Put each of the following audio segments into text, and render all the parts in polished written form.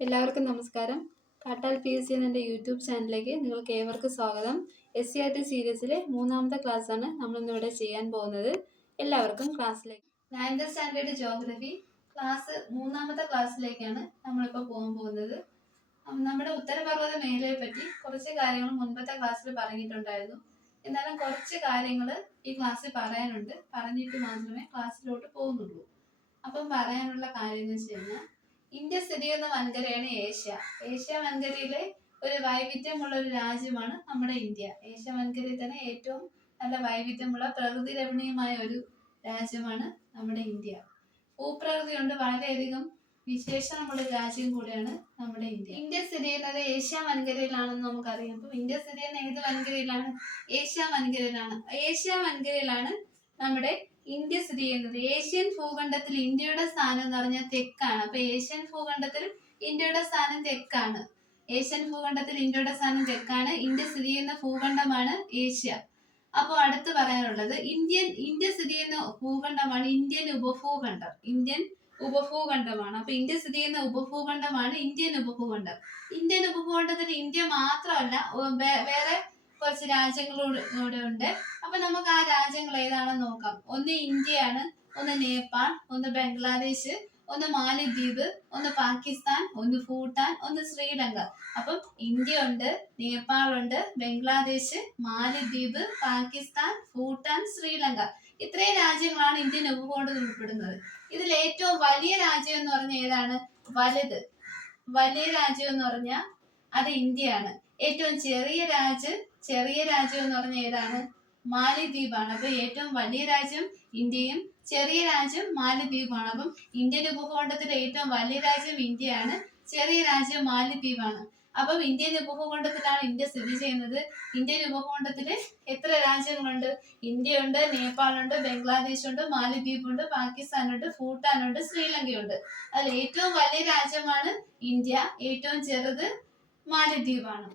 എല്ലാവർക്കും നമസ്കാരം. കാട്ടാൽ P S C എന്ന എൻ്റെ യൂട്യൂബ് ചാനലിലേക്ക് നിങ്ങൾക്ക് ഏവർക്കും സ്വാഗതം. SCRT സീരീസിലെ 3ാമത്തെ ക്ലാസ്സാണ് നമ്മളിന്നിവിടെ ചെയ്യാൻ പോകുന്നത്. എല്ലാവർക്കും ക്ലാസ്സിലേക്ക് 9th സ്റ്റാൻഡേർഡ് ജോഗ്രഫി ക്ലാസ് 3ാമത്തെ ക്ലാസ്സിലേക്കാണ് നമ്മളിപ്പോൾ പോകാൻ പോകുന്നത്. നമ്മുടെ ഉത്തരപർവ്വത മേഖലയെ പറ്റി കുറച്ച് കാര്യങ്ങൾ മുൻപത്തെ ക്ലാസ്സിൽ പറഞ്ഞിട്ടുണ്ടായിരുന്നു. എന്നാലും കുറച്ച് കാര്യങ്ങൾ ഈ ക്ലാസ്സിൽ പറയാനുണ്ട്. പറഞ്ഞിട്ട് മാത്രമേ ക്ലാസ്സിലോട്ട് പോകുന്നുള്ളൂ. അപ്പം പറയാനുള്ള കാര്യം എന്ന് വെച്ച് കഴിഞ്ഞാൽ, ഇന്ത്യ സ്ഥിതി ചെയ്യുന്ന വൻകരയാണ് ഏഷ്യ. ഏഷ്യ വൻകരയിലെ ഒരു വൈവിധ്യമുള്ള ഒരു രാജ്യമാണ് നമ്മുടെ ഇന്ത്യ. ഏഷ്യ വൻകരയിൽ തന്നെ ഏറ്റവും നല്ല വൈവിധ്യമുള്ള പ്രകൃതി രമണീയമായ ഒരു രാജ്യമാണ് നമ്മുടെ ഇന്ത്യ. ഭൂപ്രകൃതി കൊണ്ട് വളരെയധികം വിശേഷണമുള്ള രാജ്യം കൂടിയാണ് നമ്മുടെ ഇന്ത്യ. ഇന്ത്യ സ്ഥിതി ചെയ്യുന്നത് ഏഷ്യ വൻകരയിലാണെന്ന് നമുക്കറിയാം. അപ്പം ഇന്ത്യ സ്ഥിതി ചെയ്യുന്ന ഏത് വൻകരയിലാണ്? ഏഷ്യ വൻകരയിലാണ്. ഏഷ്യ വൻകരയിലാണ് നമ്മുടെ ഇന്ത്യ സ്ഥിതി ചെയ്യുന്നത്. ഏഷ്യൻ ഭൂഖണ്ഡത്തിൽ ഇന്ത്യയുടെ സ്ഥാനം എന്ന് പറഞ്ഞാൽ തെക്കാണ്. അപ്പൊ ഏഷ്യൻ ഭൂഖണ്ഡത്തിൽ ഇന്ത്യയുടെ സ്ഥാനം തെക്കാണ്. ഏഷ്യൻ ഭൂഖണ്ഡത്തിൽ ഇന്ത്യയുടെ സ്ഥാനം തെക്കാണ്. ഇന്ത്യ സ്ഥിതി ചെയ്യുന്ന ഭൂഖണ്ഡമാണ് ഏഷ്യ. അപ്പോൾ അടുത്ത് പറയാനുള്ളത്, ഇന്ത്യ സ്ഥിതി ചെയ്യുന്ന ഭൂഖണ്ഡമാണ് ഇന്ത്യൻ ഉപഭൂഖണ്ഡം. ഇന്ത്യൻ ഉപഭൂഖണ്ഡമാണ്. അപ്പൊ ഇന്ത്യ സ്ഥിതി ചെയ്യുന്ന ഉപഭൂഖണ്ഡമാണ് ഇന്ത്യൻ ഉപഭൂഖണ്ഡം. ഇന്ത്യൻ ഉപഭൂഖണ്ഡത്തിൽ ഇന്ത്യ മാത്രമല്ല, വേറെ കുറച്ച് രാജ്യങ്ങളൂടെ ഉണ്ട്. അപ്പൊ നമുക്ക് ആ രാജ്യങ്ങൾ ഏതാണെന്ന് നോക്കാം. ഒന്ന് ഇന്ത്യയാണ്, ഒന്ന് നേപ്പാൾ, ഒന്ന് ബംഗ്ലാദേശ്, ഒന്ന് മാലിദ്വീപ്, ഒന്ന് പാകിസ്ഥാൻ, ഒന്ന് ഭൂട്ടാൻ, ഒന്ന് ശ്രീലങ്ക. അപ്പം ഇന്ത്യ ഉണ്ട്, നേപ്പാൾ ഉണ്ട്, ബംഗ്ലാദേശ്, മാലിദ്വീപ്, പാകിസ്ഥാൻ, ഭൂട്ടാൻ, ശ്രീലങ്ക. ഇത്രയും രാജ്യങ്ങളാണ് ഇന്ത്യൻ ഉപഭൂഖണ്ഡത്തിൽ ഉൾപ്പെടുന്നത്. ഇതിൽ ഏറ്റവും വലിയ രാജ്യം എന്ന് പറഞ്ഞാൽ ഏതാണ്? വലിയ രാജ്യം എന്ന് പറഞ്ഞാൽ അത് ഇന്ത്യയാണ്. ഏറ്റവും ചെറിയ രാജ്യം എന്ന് പറഞ്ഞാൽ ഏതാണ്? മാലിദ്വീപാണ്. അപ്പൊ ഏറ്റവും വലിയ രാജ്യം ഇന്ത്യയും ചെറിയ രാജ്യം മാലിദ്വീപാണ്. അപ്പം ഇന്ത്യൻ ഉപഭൂഖണ്ഡത്തിലെ ഏറ്റവും വലിയ രാജ്യം ഇന്ത്യയാണ്, ചെറിയ രാജ്യം മാലിദ്വീപാണ്. അപ്പം ഇന്ത്യൻ ഉപഭൂഖണ്ഡത്തിലാണ് ഇന്ത്യ സ്ഥിതി ചെയ്യുന്നത്. ഇന്ത്യൻ ഉപഭൂഖണ്ഡത്തില് എത്ര രാജ്യങ്ങളുണ്ട്? ഇന്ത്യയുണ്ട്, നേപ്പാളുണ്ട്, ബംഗ്ലാദേശ് ഉണ്ട്, മാലിദ്വീപ് ഉണ്ട്, പാകിസ്ഥാൻ ഉണ്ട്, ഭൂട്ടാൻ ഉണ്ട്, ശ്രീലങ്കയുണ്ട്. അതിൽ ഏറ്റവും വലിയ രാജ്യമാണ് ഇന്ത്യ, ഏറ്റവും ചെറുത് മാലിദ്വീപാണ്.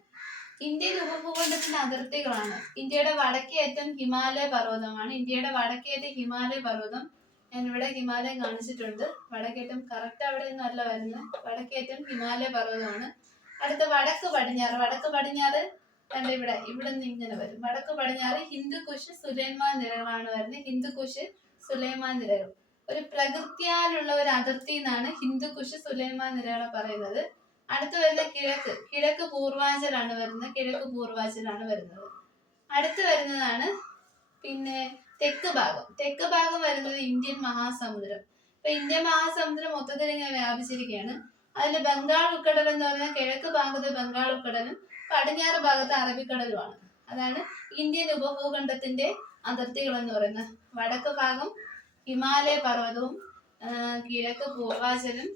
ഇന്ത്യൻ ഉപഭൂഖണ്ഡത്തിന്റെ അതിർത്തികളാണ്. ഇന്ത്യയുടെ വടക്കേയറ്റം ഹിമാലയ പർവ്വതമാണ്. ഇന്ത്യയുടെ വടക്കേയറ്റം ഹിമാലയ പർവ്വതം. ഞാനിവിടെ ഹിമാലയം കാണിച്ചിട്ടുണ്ട്. വടക്കേറ്റം കറക്റ്റ് അവിടെ ഒന്നും അല്ല വരുന്നത്. വടക്കേറ്റം ഹിമാലയ പർവ്വതമാണ്. അടുത്ത വടക്ക് പടിഞ്ഞാറ് കണ്ട് ഇവിടെ നിന്ന് ഇങ്ങനെ വരും. വടക്ക് പടിഞ്ഞാറ് ഹിന്ദുക്കുഷ് സുലൈമാൻ നിരകളാണ് വരുന്നത്. ഹിന്ദുക്കുഷ് സുലൈമാൻ നിരകൾ ഒരു പ്രകൃതിയാലുള്ള ഒരു അതിർത്തി എന്നാണ് ഹിന്ദുക്കുഷ് സുലൈമാൻ നിരകളെ പറയുന്നത്. അടുത്ത് വരുന്ന കിഴക്ക് പൂർവാഞ്ചലാണ് വരുന്നത്. അടുത്ത് വരുന്നതാണ് പിന്നെ തെക്ക് ഭാഗം വരുന്നത് ഇന്ത്യൻ മഹാസമുദ്രം. ഇപ്പൊ ഇന്ത്യൻ മഹാസമുദ്രം മൊത്തത്തിൽ ഇങ്ങനെ വ്യാപിച്ചിരിക്കുകയാണ്. അതിൽ ബംഗാൾ ഉൾക്കടൽ എന്ന് പറഞ്ഞാൽ കിഴക്ക് ഭാഗത്ത് ബംഗാൾ ഉൾക്കടലും പടിഞ്ഞാറ് ഭാഗത്ത് അറബിക്കടലുമാണ്. അതാണ് ഇന്ത്യൻ ഉപഭൂഖണ്ഡത്തിന്റെ അതിർത്തികൾ എന്ന് പറയുന്നത്. വടക്ക് ഭാഗം ഹിമാലയ പർവ്വതവും കിഴക്ക് പൂർവാചലും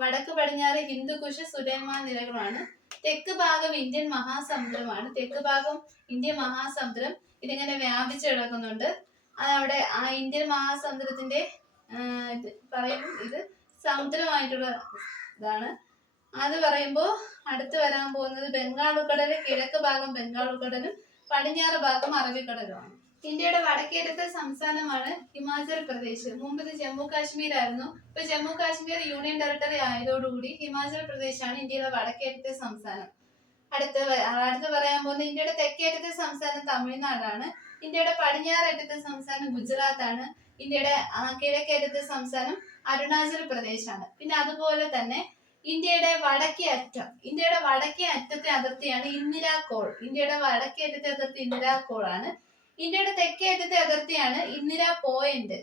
വടക്ക് പടിഞ്ഞാറ് ഹിന്ദുക്കുഷ് സുലൈമാൻ നിരകളാണ്. തെക്ക് ഭാഗം ഇന്ത്യൻ മഹാസമുദ്രമാണ്. ഇന്ത്യൻ മഹാസമുദ്രം ഇതിങ്ങനെ വ്യാപിച്ചു കിടക്കുന്നുണ്ട്. അതവിടെ ആ ഇന്ത്യൻ മഹാസമുദ്രത്തിന്റെ പറയുമ്പോൾ ഇത് സമുദ്രമായിട്ടുള്ള ഇതാണ്. അത് പറയുമ്പോൾ അടുത്ത് വരാൻ പോകുന്നത് ബംഗാൾ ഉൾക്കടല്. കിഴക്ക് ഭാഗം ബംഗാൾ ഉൾക്കടലും പടിഞ്ഞാറ് ഭാഗം അറബിക്കടലുമാണ്. ഇന്ത്യയുടെ വടക്കേറ്റത്തെ സംസ്ഥാനമാണ് ഹിമാചൽ പ്രദേശ്. മുമ്പ് ഇത് ജമ്മു കാശ്മീർ ആയിരുന്നു. ഇപ്പൊ ജമ്മു കാശ്മീർ യൂണിയൻ ടെറിട്ടറി ആയതോടുകൂടി ഹിമാചൽ പ്രദേശാണ് ഇന്ത്യയുടെ വടക്കേറ്റത്തെ സംസ്ഥാനം. അടുത്ത് പറയാൻ പോകുന്നത് ഇന്ത്യയുടെ തെക്കേറ്റത്തെ സംസ്ഥാനം തമിഴ്നാടാണ്. ഇന്ത്യയുടെ പടിഞ്ഞാറേറ്റത്തെ സംസ്ഥാനം ഗുജറാത്താണ്. ഇന്ത്യയുടെ കിഴക്കേറ്റത്തെ സംസ്ഥാനം അരുണാചൽ പ്രദേശാണ്. പിന്നെ അതുപോലെ തന്നെ ഇന്ത്യയുടെ വടക്കേ അറ്റത്തെ അതിർത്തിയാണ് ഇന്ദിരാകോൾ. ഇന്ത്യയുടെ വടക്കേ അറ്റത്തെ അതിർത്തി ഇന്ദിരാകോളാണ്. ഇന്ത്യയുടെ തെക്കേ അറ്റത്തെ അതിർത്തിയാണ് ഇന്ദിരാ പോയിന്റ്.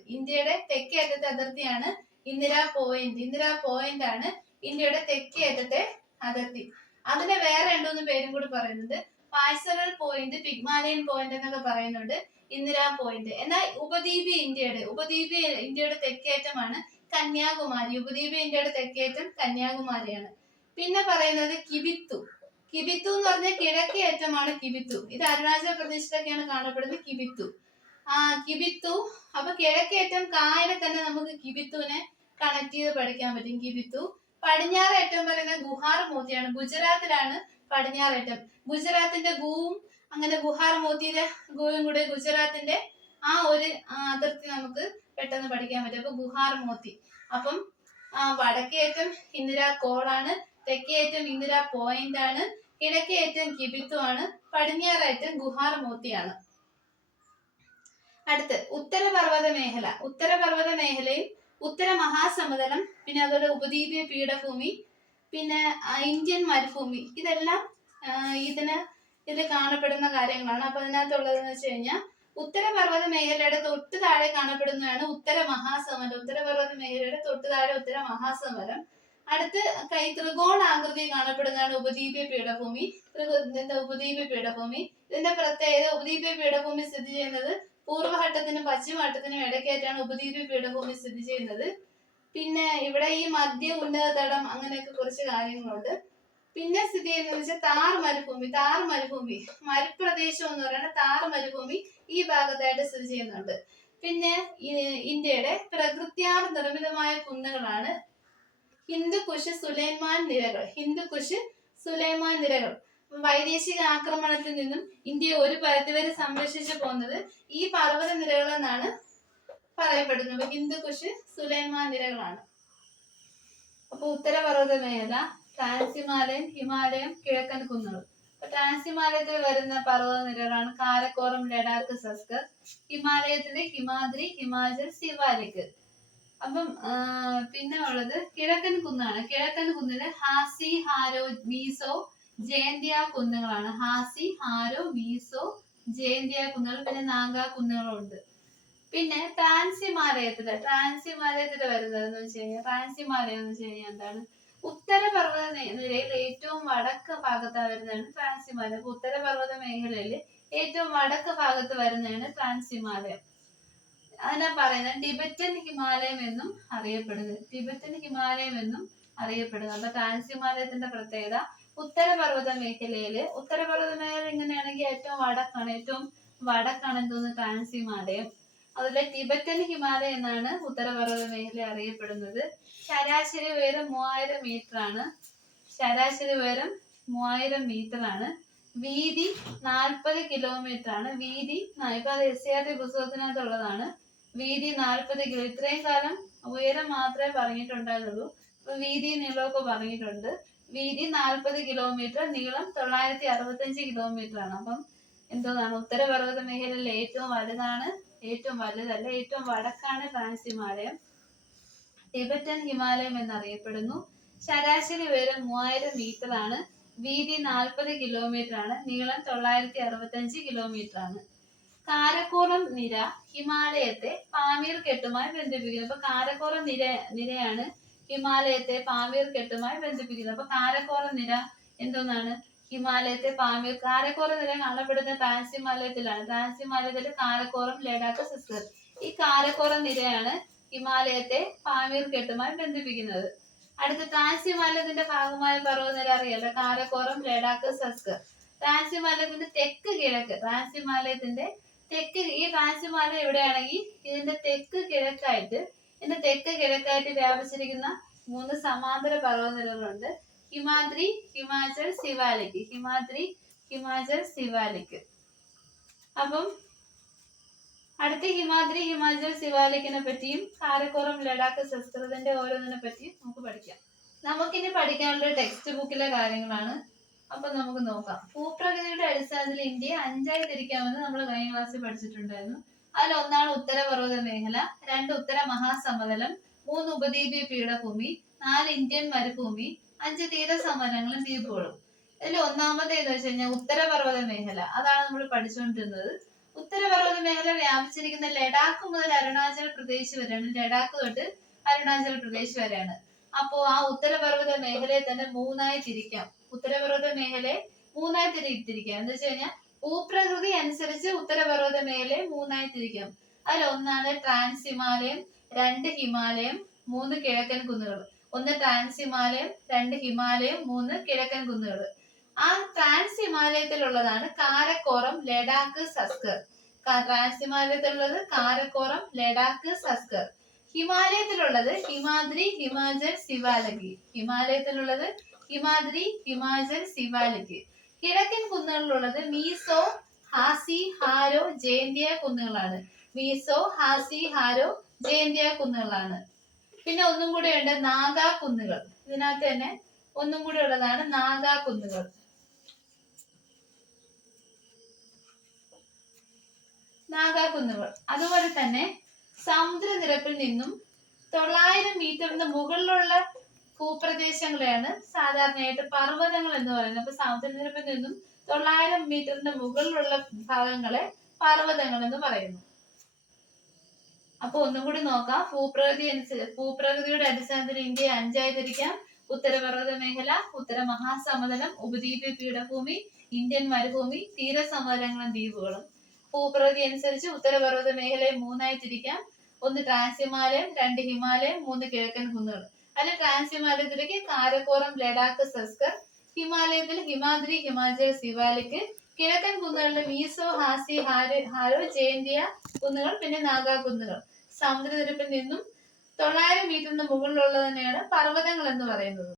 ഇന്ദിരാ പോയിന്റ് ആണ് ഇന്ത്യയുടെ തെക്കേ അറ്റത്തെ അതിർത്തി. അതിനെ വേറെ രണ്ടു പേരും കൂടി പറയുന്നത് പാഴ്സണൽ പോയിന്റ്, പിഗ്മാലിയൻ പോയിന്റ് എന്നൊക്കെ പറയുന്നുണ്ട്. ഇന്ദിരാ പോയിന്റ്. എന്നാൽ ഉപദ്വീപീയ ഇന്ത്യയുടെ തെക്കേറ്റമാണ് കന്യാകുമാരി. ഇന്ത്യയുടെ തെക്കേറ്റം കന്യാകുമാരിയാണ്. പിന്നെ പറയുന്നത് കിബിത്തു എന്ന് പറഞ്ഞാൽ കിഴക്കേ അറ്റമാണ് കിബിത്തു. ഇത് അരുണാചൽ പ്രദേശിലൊക്കെയാണ് കാണപ്പെടുന്നത് കിബിത്തു. അപ്പൊ കിഴക്കേ അറ്റം കായലെ തന്നെ നമുക്ക് കിബിത്തുവിനെ കണക്ട് ചെയ്ത് പഠിക്കാൻ പറ്റും. കിബിത്തു. പടിഞ്ഞാറ് അറ്റം പറയുന്നത് ഗുഹാർ മോത്തിയാണ്. ഗുജറാത്തിലാണ് പടിഞ്ഞാറേറ്റം. ഗുജറാത്തിന്റെ ഗൂവും അങ്ങനെ ഗുഹാർ മോത്തിയിലെ ഗൂവും കൂടെ ഗുജറാത്തിന്റെ ആ ഒരു അതിർത്തി നമുക്ക് പെട്ടെന്ന് പഠിക്കാൻ പറ്റും. അപ്പൊ ഗുഹാർ മോത്തി. അപ്പം വടക്കേറ്റം ഇന്ദിരാ കോളാണ്, തെക്കേറ്റം ഇന്ദിരാ പോയിന്റ് ആണ്, കിഴക്കേറ്റം കിബിത്തു ആണ്, പടിഞ്ഞാറേറ്റം ഗുഹാർ മോത്തിയാണ്. അടുത്ത് ഉത്തരപർവ്വത മേഖല. ഉത്തരപർവ്വത മേഖലയിൽ ഉത്തര മഹാസമതലം, പിന്നെ അതുപോലെ ഉപദ്വീപീയ പീഠഭൂമി, പിന്നെ ഇന്ത്യൻ മരുഭൂമി, ഇതെല്ലാം ഇതിൽ കാണപ്പെടുന്ന കാര്യങ്ങളാണ്. അപ്പൊ അതിനകത്തുള്ളതെന്ന് വെച്ച് കഴിഞ്ഞാൽ ഉത്തരപർവ്വത മേഖലയുടെ തൊട്ട് താഴെ കാണപ്പെടുന്നതാണ് ഉത്തര മഹാസമതലം. ഉത്തരപർവ്വത മേഖലയുടെ തൊട്ട് താഴെ ഉത്തര മഹാസമതലം. അടുത്ത് ത്രികോണാകൃതി കാണപ്പെടുന്നതാണ് ഉപദ്വീപീയ പീഠഭൂമി. ഉപദ്വീപീയ പീഠഭൂമി ഇതിന്റെ പ്രത്യേകത, ഉപദ്വീപീയ പീഠഭൂമി സ്ഥിതി ചെയ്യുന്നത് പൂർവ്വഘട്ടത്തിനും പശ്ചിമഘട്ടത്തിനും ഇടയ്ക്കായിട്ടാണ് ഉപദ്വീപീയ പീഠഭൂമി സ്ഥിതി ചെയ്യുന്നത്. പിന്നെ ഇവിടെ ഈ മധ്യ ഉന്നത തടം അങ്ങനെയൊക്കെ കുറച്ച് കാര്യങ്ങളുണ്ട്. പിന്നെ സ്ഥിതി ചെയ്യുന്നത് വെച്ചാൽ താർ മരുഭൂമി. താർ മരുഭൂമി മരുപ്രദേശം എന്ന് പറയുന്നത് താർ മരുഭൂമി ഈ ഭാഗത്തായിട്ട് സ്ഥിതി ചെയ്യുന്നുണ്ട്. പിന്നെ ഇന്ത്യയുടെ പ്രകൃത്യാർ നിർമ്മിതമായ കുന്നുകളാണ് ഹിന്ദുക്കുഷ് സുലൈമാൻ നിരകൾ. ഹിന്ദുക്കുഷ് സുലൈമാൻ നിരകൾ വൈദേശിക ആക്രമണത്തിൽ നിന്നും ഇന്ത്യയെ ഒരു പരിധിവരെ സംരക്ഷിച്ചു പോകുന്നത് ഈ പർവ്വത നിരകൾ എന്നാണ് പറയപ്പെടുന്നത്. ഹിന്ദുക്കുഷ് സുലൈമാൻ നിരകളാണ്. അപ്പൊ ഉത്തരപർവ്വത മേഖല ട്രാൻസ് ഹിമാലയൻ, ഹിമാലയം, കിഴക്കൻ കുന്നുകൾ. ട്രാൻസ് ഹിമാലയത്തിൽ വരുന്ന പർവ്വത നിരകളാണ് കാരക്കോറം, ലഡാക്ക്, സസ്കർ. ഹിമാലയത്തിലെ ഹിമാദ്രി, ഹിമാചൽ, സിവാലിക്. അപ്പം പിന്നെ ഉള്ളത് കിഴക്കൻ കുന്നാണ്. കിഴക്കൻ കുന്നില് ഹാസി, ഹാരോ, മീസോ, ജയന്തിയ കുന്നുകളാണ്. ഹാസി, ഹാരോ, മീസോ, ജയന്തിയ കുന്നുകൾ, പിന്നെ നാഗ കുന്നുകളുണ്ട്. പിന്നെ ട്രാൻസ് ഹിമാലയത്തില് വരുന്നത് വെച്ച് കഴിഞ്ഞാൽ ട്രാൻസ് ഹിമാലയം എന്ന് വെച്ച് കഴിഞ്ഞാൽ എന്താണ്, ഉത്തരപർവ്വത നിരയിൽ ഏറ്റവും വടക്ക് ഭാഗത്ത് വരുന്നതാണ് ട്രാൻസ് ഹിമാലയം. അപ്പൊ ഉത്തരപർവ്വത മേഖലയിൽ ഏറ്റവും വടക്ക് ഭാഗത്ത് വരുന്നതാണ് ട്രാൻസ് ഹിമാലയം. അതിനെ പറയുന്നത് ടിബറ്റൻ ഹിമാലയം എന്നും അറിയപ്പെടുന്നത്. ടിബറ്റൻ ഹിമാലയം എന്നും അറിയപ്പെടുന്നത്. അപ്പൊ ട്രാൻസ് ഹിമാലയത്തിന്റെ പ്രത്യേകത ഉത്തരപർവ്വത മേഖല ഇങ്ങനെയാണെങ്കിൽ ഏറ്റവും വടക്കാണ് എന്തോന്ന് ട്രാൻസ് ഹിമാലയം. അതുപോലെ ടിബറ്റൻ ഹിമാലയം എന്നാണ് ഉത്തരപർവ്വത മേഖല അറിയപ്പെടുന്നത്. ശരാശരി ഉയരം 3000 മീറ്റർ ആണ്. ശരാശരി ഉയരം 3000 മീറ്റർ ആണ്. വീതി 40 കിലോമീറ്റർ ആണ്. വീതി ഇപ്പൊ അത് SCERT പുസ്തകത്തിനകത്തുള്ളതാണ്. വീതി 40 കിലോ. ഇത്രയും കാലം ഉയരം മാത്രമേ പറഞ്ഞിട്ടുണ്ടായിരുന്നുള്ളൂ. അപ്പൊ വീതി നീളമൊക്കെ പറഞ്ഞിട്ടുണ്ട്. വീതി 40 കിലോമീറ്റർ, നീളം 965 കിലോമീറ്റർ ആണ്. അപ്പം എന്തോന്നാണ്, ഉത്തരപർവ്വത മേഖലയിൽ ഏറ്റവും വലുതല്ല, ഏറ്റവും വടക്കാണ് ട്രാൻസ് ഹിമാലയം. ടിബറ്റൻ ഹിമാലയം എന്നറിയപ്പെടുന്നു. ശരാശരി ഉയരം 3000 മീറ്റർ ആണ്. വീതി 40 കിലോമീറ്റർ ആണ്. നീളം 965 കിലോമീറ്റർ ആണ്. കാരക്കോറം നിര ഹിമാലയത്തെ പാമീർ കെട്ടുമായി ബന്ധിപ്പിക്കുന്നു. അപ്പൊ കാരക്കോറം നിരയാണ് ഹിമാലയത്തെ പാമീർ കെട്ടുമായി ബന്ധിപ്പിക്കുന്നത്. അപ്പൊ കാരക്കോറം നിര എന്തോന്നാണ്, ഹിമാലയത്തെ കാരക്കോറം നിര കാണപ്പെടുന്ന ട്രാൻസ് ഹിമാലയത്തിലാണ്. ട്രാൻസ് ഹിമാലയത്തിലെ കാരക്കോറം, ലഡാക്ക്, സസ്കർ. ഈ കാരക്കോറം നിരയാണ് ഹിമാലയത്തെ പാമീർ കെട്ടുമായി ബന്ധിപ്പിക്കുന്നത്. അടുത്ത ട്രാൻസ് ഹിമാലയത്തിന്റെ ഭാഗമായ പർവ്വതനിര അറിയാലോ, കാരക്കോറം, ലഡാക്ക്, സസ്കർ. ട്രാൻസ് ഹിമാലയത്തിന്റെ തെക്ക് കിഴക്ക്, ട്രാൻസ് ഹിമാലയം എവിടെയാണെങ്കിൽ ഇതിന്റെ തെക്ക് കിഴക്കായിട്ട് വ്യാപിച്ചിരിക്കുന്ന 3 സമാന്തര പർവ്വതനിരകളുണ്ട്. ഹിമാദ്രി, ഹിമാചൽ, സിവാലിക്. ഹിമാദ്രി, ഹിമാചൽ, സിവാലിക്. അപ്പം അടുത്ത ഹിമാദ്രി, ഹിമാചൽ, സിവാലിക്കിനെ പറ്റിയും കാരക്കോറം, ലഡാക്ക്, സസ്കറിന്റെ ഓരോന്നിനെ പറ്റിയും നമുക്ക് പഠിക്കാം. നമുക്കിനി പഠിക്കാനുള്ള ടെക്സ്റ്റ് ബുക്കിലെ കാര്യങ്ങളാണ്. അപ്പൊ നമുക്ക് നോക്കാം. ഭൂപ്രകൃതിയുടെ അടിസ്ഥാനത്തിൽ ഇന്ത്യയെ 5ആയി തിരിക്കാമെന്ന് നമ്മൾ കഴിഞ്ഞ ക്ലാസ്സിൽ പഠിച്ചിട്ടുണ്ടായിരുന്നു. അതിലൊന്നാണ് ഉത്തരപർവ്വത മേഖല, 2 ഉത്തര മഹാസമതലം, 3 ഉപദ്വീപീയ പീഠഭൂമി, 4 ഇന്ത്യൻ മരുഭൂമി, 5 തീരസമതലങ്ങളും ദ്വീപുകളും. ഇതിൽ ഒന്നാമത്തേന്ന് വെച്ച് കഴിഞ്ഞാൽ ഉത്തരപർവ്വത മേഖല. അതാണ് നമ്മൾ പഠിച്ചുകൊണ്ടിരുന്നത്. ഉത്തരപർവ്വത മേഖല വ്യാപിച്ചിരിക്കുന്ന ലഡാക്ക് മുതൽ അരുണാചൽ പ്രദേശ് വരെയാണ്. ലഡാക്ക് തൊട്ട് അരുണാചൽ പ്രദേശ് വരെയാണ്. അപ്പോ ആ ഉത്തരപർവ്വത മേഖലയെ തന്നെ 3ആയി തിരിക്കാം. ഉത്തരപർവ്വത മേഖലയെ 3ആയി തിരിക്കാം. എന്ന് വെച്ച് കഴിഞ്ഞാൽ ഭൂപ്രകൃതി അനുസരിച്ച് ഉത്തരപർവ്വത മേഖലയെ 3ആയി തിരിക്കാം. അതിലൊന്നാണ് ട്രാൻസ് ഹിമാലയം, 2 ഹിമാലയം, 3 കിഴക്കൻ കുന്നുകൾ. 1 ട്രാൻസ് ഹിമാലയം, 2 ഹിമാലയം, 3 കിഴക്കൻ കുന്നുകൾ. ആ ട്രാൻസ് ഹിമാലയത്തിലുള്ളതാണ് കാരക്കോറം, ലഡാക്ക്, സസ്കർ. ട്രാൻസ് ഹിമാലയത്തിലുള്ളത് കാരക്കോറം, ലഡാക്ക്, സസ്കർ. ഹിമാലയത്തിലുള്ളത് ഹിമാദ്രി, ഹിമാചൽ, സിവാലിക്. ഹിമാലയത്തിലുള്ളത് ഹിമാദ്രി, ഹിമാചൽ, സിവാലിക്. കിഴക്കൻ കുന്നുകളിലുള്ളത് മീസോ, ഹാസി, ഹാരോ, ജയന്തിയ കുന്നുകളാണ്. മീസോ, ഹാസി, ഹാരോ, ജയന്തിയ കുന്നുകളാണ്. പിന്നെ ഒന്നും കൂടെ ഉണ്ട് നാഗാ കുന്നുകൾ. ഇതിനകത്ത് തന്നെ ഒന്നും കൂടെ ഉള്ളതാണ് നാഗാ കുന്നുകൾ. നാഗാ കുന്നുകൾ. അതുപോലെ തന്നെ സമുദ്രനിരപ്പിൽ നിന്നും 900 മീറ്ററിന് മുകളിലുള്ള ഭൂപ്രദേശങ്ങളെയാണ് സാധാരണയായിട്ട് പർവ്വതങ്ങൾ എന്ന് പറയുന്നത്. അപ്പൊ സമുദ്രനിരപ്പിൽ നിന്നും 900 മീറ്ററിന് മുകളിലുള്ള ഭാഗങ്ങളെ പർവ്വതങ്ങൾ എന്ന് പറയുന്നു. അപ്പൊ ഒന്നും കൂടി നോക്കാം. ഭൂപ്രകൃതിയുടെ അടിസ്ഥാനത്തിൽ ഇന്ത്യയെ 5ആയി തിരിക്കാം. ഉത്തരപർവ്വത മേഖല, ഉത്തര മഹാസമതലം, ഉപദ്വീപ് പീഠഭൂമി, ഇന്ത്യൻ മരുഭൂമി, തീരസമതലങ്ങളും ദ്വീപുകളും. ഭൂപ്രകൃതി അനുസരിച്ച് ഉത്തരപർവ്വത മേഖലയെ 3ആയി തിരിക്കാം. 1 ട്രാൻസ് ഹിമാലയം, 2 ഹിമാലയം, 3 കിഴക്കൻ കുന്നുകൾ. അതിൽ ട്രാൻസ് ഹിമാലയത്തിലേക്ക് കാരക്കോറം, ലഡാക്ക്, സസ്കർ. ഹിമാലയത്തിൽ ഹിമാദ്രി, ഹിമാചൽ, സിവാലിക്. കിഴക്കൻ കുന്നുകളിൽ മീസോ, ഹാസി, ഹാരോ, ജയന്തിയ കുന്നുകൾ, പിന്നെ നാഗാ കുന്നുകൾ. സമുദ്രനിരപ്പിൽ നിന്നും 900 മീറ്ററിന് മുകളിലുള്ളത് തന്നെയാണ് പർവ്വതങ്ങൾ എന്ന് പറയുന്നത്.